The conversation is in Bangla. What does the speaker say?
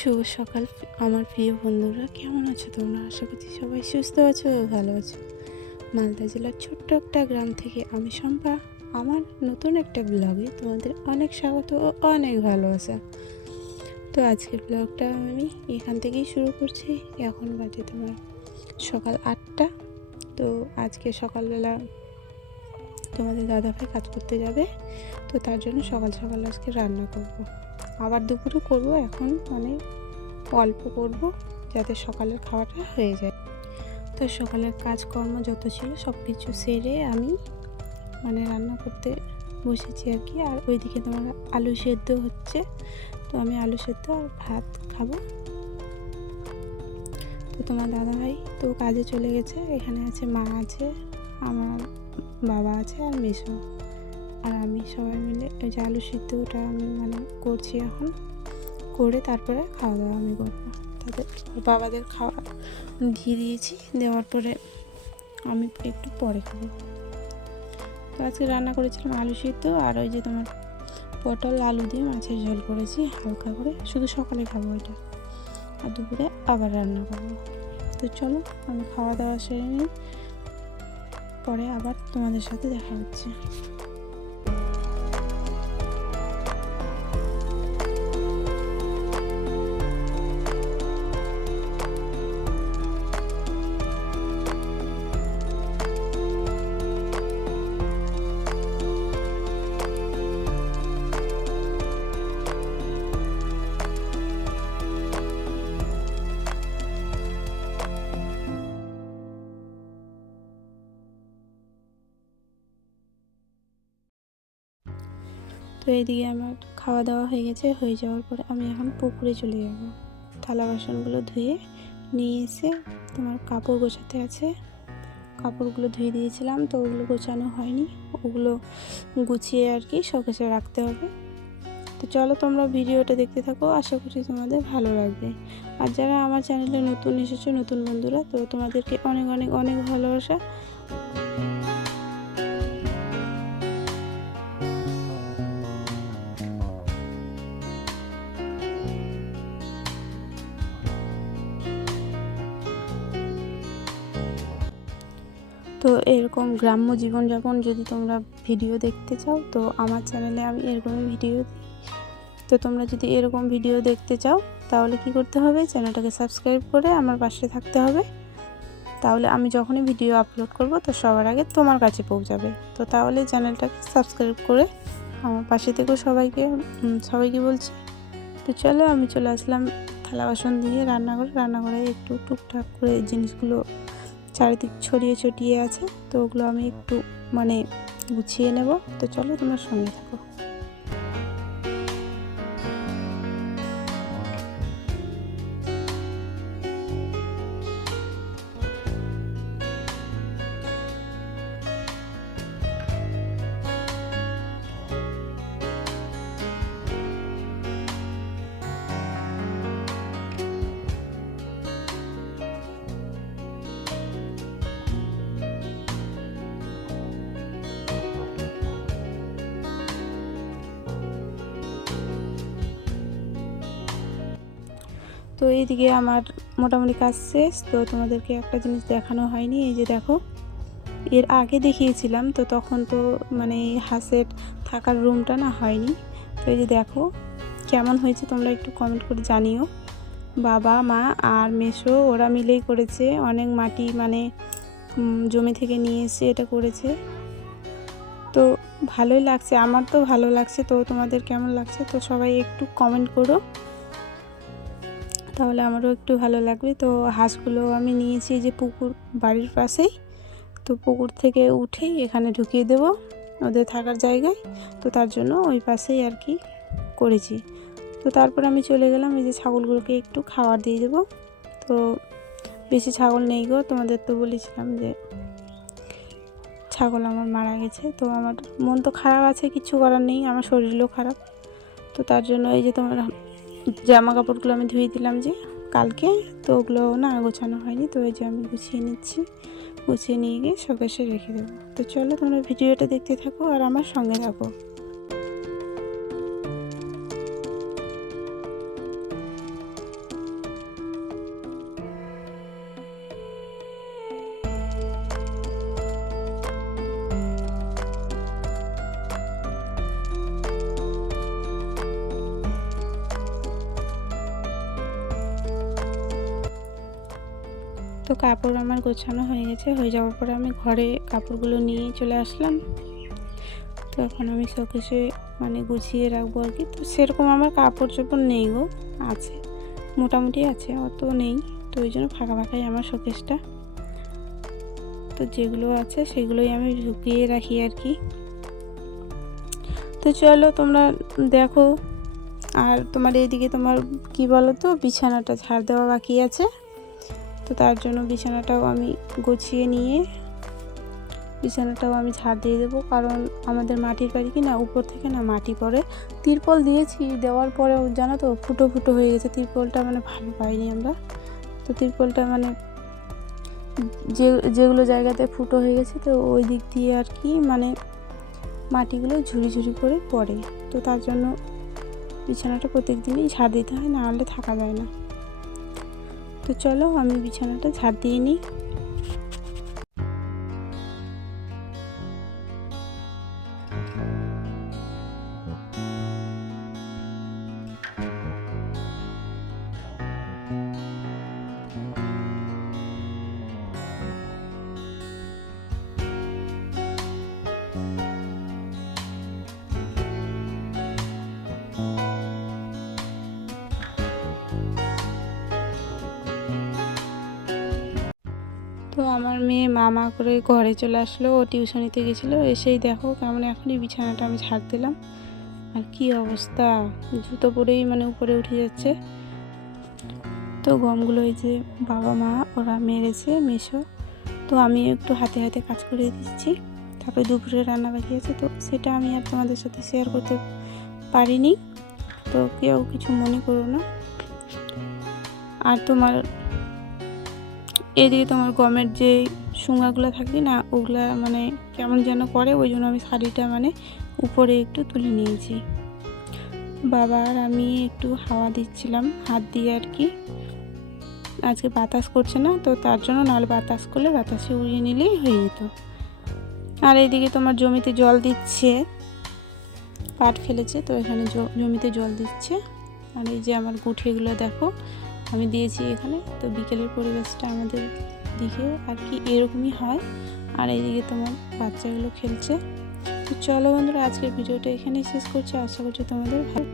শুভ সকাল আমার প্রিয় বন্ধুরা, কেমন আছো তোমরা? আশা করছি সবাই সুস্থ আছো, ভালো আছো। মালদা জেলার ছোট্ট একটা গ্রাম থেকে আমি শম্পা আমার নতুন একটা ব্লগে তোমাদের অনেক স্বাগত ও অনেক ভালোবাসা। তো আজকের ব্লগটা আমি এখান থেকেই শুরু করছি। এখন বাজে তোমার সকাল 8টা। তো আজকে সকালবেলা তোমাদের দাদাভাই কাজ করতে যাবে, তো তার জন্য সকাল সকাল আজকে রান্না করব। আবার দুপুরে করব, এখন অল্প করব যাতে সকালের খাওয়াটা হয়ে যায়। তো সকালের কাজকর্ম যত ছিল সব কিছু সেরে আমি রান্না করতে বসেছি আর কি। আর ওইদিকে তোমার আলু সেদ্ধ হচ্ছে, তো আমি আলু সেদ্ধ আর ভাত খাবো। তো তোমার দাদাভাই তো কাজে চলে গেছে, এখানে আছে মা আছে, আমার বাবা আছে আর মেসো আর আমি, সবাই মিলে ওই যে আলু সিদ্ধটা আমি করছি এখন, করে তারপরে খাওয়া দাওয়া আমি করবো। তাদের বাবাদের খাওয়া দিয়ে দিয়েছি, দেওয়ার পরে আমি একটু পরে খাবো। তো আজকে রান্না করেছিলাম আলু সিদ্ধ আর ওই যে তোমার পটল আলু দিয়ে মাছের ঝোল করেছি হালকা করে, শুধু সকালে খাবো ওইটা, আর দুপুরে আবার রান্না করবো। তো চলো আমি খাওয়া দাওয়া সেরে নিই, পরে আবার তোমাদের সাথে দেখা হচ্ছে। তো এইদিকে আমার খাওয়া দাওয়া হয়ে গেছে, হয়ে যাওয়ার পরে আমি এখন পুকুরে চলে যাব। থালা বাসনগুলো ধুয়ে নিয়ে এসে তোমার কাপড় গোছাতে আছে, কাপড়গুলো ধুয়ে দিয়েছিলাম তো ওগুলো গোছানো হয়নি, ওগুলো গুছিয়ে আর কি শোকেসে রাখতে হবে। তো চলো তোমরা ভিডিওটা দেখতে থাকো, আশা করছি তোমাদের ভালো লাগবে। আর যারা আমার চ্যানেলে নতুন এসেছো, নতুন বন্ধুরা, তো তোমাদেরকে অনেক অনেক অনেক ভালোবাসা। তো এরকম গ্রাম্য জীবনযাপন যদি তোমরা ভিডিও দেখতে চাও, তো আমার চ্যানেলে আমি এরকমই ভিডিও দিই। তো তোমরা যদি এরকম ভিডিও দেখতে চাও তাহলে কি করতে হবে, চ্যানেলটাকে সাবস্ক্রাইব করে আমার পাশে থাকতে হবে। তাহলে আমি যখনই ভিডিও আপলোড করব তো সবার আগে তোমার কাছে পৌঁছাবে। তো তাহলে চ্যানেলটাকে সাবস্ক্রাইব করে আমার পাশে থেকেও সবাইকে বলছি। তো চলো আমি চলে আসলাম থালা বাসন দিয়ে রান্নাঘরে একটু টুকটাক করে জিনিসগুলো চারিদিক ছড়িয়ে ছটিয়ে আছে, তো ওগুলো আমি একটু গুছিয়ে নেব। তো চলো তোমরা সঙ্গে থাকো। তো এইদিকে আমার মোটামুটি কাজ শেষ। তো তোমাদেরকে একটা জিনিস দেখানো হয়নি, এই যে দেখো, এর আগে দেখিয়েছিলাম তো তখন তো হাঁসের থাকার রুমটা না হয়নি। তো এই যে দেখো কেমন হয়েছে তোমরা একটু কমেন্ট করে জানিও। বাবা মা আর মেসো ওরা মিলেই করেছে, অনেক মাটি জমি থেকে নিয়ে এসে এটা করেছে। তো ভালোই লাগছে, আমার তো ভালো লাগছে। তো তোমাদের কেমন লাগছে তো সবাই একটু কমেন্ট করো, তাহলে আমারও একটু ভালো লাগবে। তো হাঁসগুলো আমি নিয়েছি যে পুকুর বাড়ির পাশেই, তো পুকুর থেকে উঠেই এখানে ঢুকিয়ে দেব ওদের থাকার জায়গায়। তো তার জন্য ওই পাশেই আর কি করেছি। তো তারপর আমি চলে গেলাম, এই যে ছাগলগুলোকে একটু খাবার দিয়ে দেবো। তো বেশি ছাগল নেই গো, তোমাদের তো বলেছিলাম যে ছাগল আমার মারা গেছে। তো আমার মন তো খারাপ আছে, কিছু করার নেই, আমার শরীরও খারাপ। তো তার জন্য এই যে তোমার জামা কাপড়গুলো আমি ধুয়ে দিলাম যে কালকে, তো ওগুলো না গোছানো হয়নি। তো এই যে আমি গুছিয়ে নিচ্ছি, গুছিয়ে নিয়ে গিয়ে শোকেসে রেখে দেবো। তো চলো তোমরা ভিডিওটা দেখতে থাকো আর আমার সঙ্গে থাকো। তো কাপড় আমার গোছানো হয়ে গেছে, হয়ে যাওয়ার পরে আমি ঘরে কাপড়গুলো নিয়ে চলে আসলাম। তো এখন আমি শোকেসে মানে গুছিয়ে রাখবো আর কি। তো সেরকম আমার কাপড় চোপড় নেই গো, আছে মোটামুটি আছে, অত নেই। তো ওই জন্য ফাঁকা ফাঁকাই আমার শোকেসটা। তো যেগুলো আছে সেগুলোই আমি ঢুকিয়ে রাখি আর কি। তো চলো তোমরা দেখো। আর তোমার এইদিকে তোমার কি বলো তো, বিছানাটা ঝাড় দেওয়া বাকি আছে। তো তার জন্য বিছানাটাও আমি গুছিয়ে নিয়ে বিছানাটাও আমি ঝাড় দিয়ে দেবো, কারণ আমাদের মাটির বাড়ি কি না, উপর থেকে না মাটি পড়ে। তিরপল দিয়েছি, দেওয়ার পরেও জানো তো ফুটো ফুটো হয়ে গেছে তিরপলটা, মানে ভালো পাইনি আমরা। তো তিরপলটা মানে যেগুলো জায়গাতে ফুটো হয়ে গেছে, তো ওই দিক দিয়ে আর কি মানে মাটিগুলো ঝুড়ি ঝুড়ি করে পড়ে। তো তার জন্য বিছানাটা প্রত্যেক দিনই ঝাড় দিতে হয়, না হলে থাকা যায় না। তো চলো আমি বিছানাটা ঝাড় দিয়ে নিই। তো আমার মেয়ে মা করে ঘরে চলে আসলো, ও টিউশনিতে গেছিলো, এসেই দেখো কেমন এখনই বিছানাটা আমি ঝাড় দিলাম। আর কি অবস্থা, জুতো পরেই মানে উপরে উঠে যাচ্ছে। তো গমগুলো এই যে বাবা মা ওরা মেরেছে মেশো, তো আমি একটু হাতে হাতে কাজ করে দিচ্ছি। তারপরে দুপুরে রান্না বাকি আছে, তো সেটা আমি আর তোমাদের সাথে শেয়ার করতে পারিনি, তো কেউ কিছু মনে করো না। আর তোমার এদিকে তোমার গমের যে শুঙ্গাগুলো থাকে না, ওগুলা মানে কেমন যেন করে, ওই জন্য আমি শাড়িটা মানে উপরে একটু তুলে নিয়েছি। বাবা আর আমি একটু হাওয়া দিচ্ছিলাম হাত দিয়ে আর কি। আজকে বাতাস করছে না, তো তার জন্য, নাহলে বাতাস করলে বাতাসে উড়িয়ে নিলেই হয়ে যেত। আর এইদিকে তোমার জমিতে জল দিচ্ছে, পাট ফেলেছে, তো এখানে জমিতে জল দিচ্ছে। আর এই যে আমার গুঠিগুলো দেখো আমি দিয়েছি এখানে। তো বিকেলের পরিবেশটা আমাদের দিকে আর কি এরকমই হয়। আর এইদিকে তোমার বাচ্চাগুলো খেলছে। তো চলো বন্ধুরা, আজকের ভিডিওটা এখানেই শেষ করছি। আশা করছি তোমাদের ভালো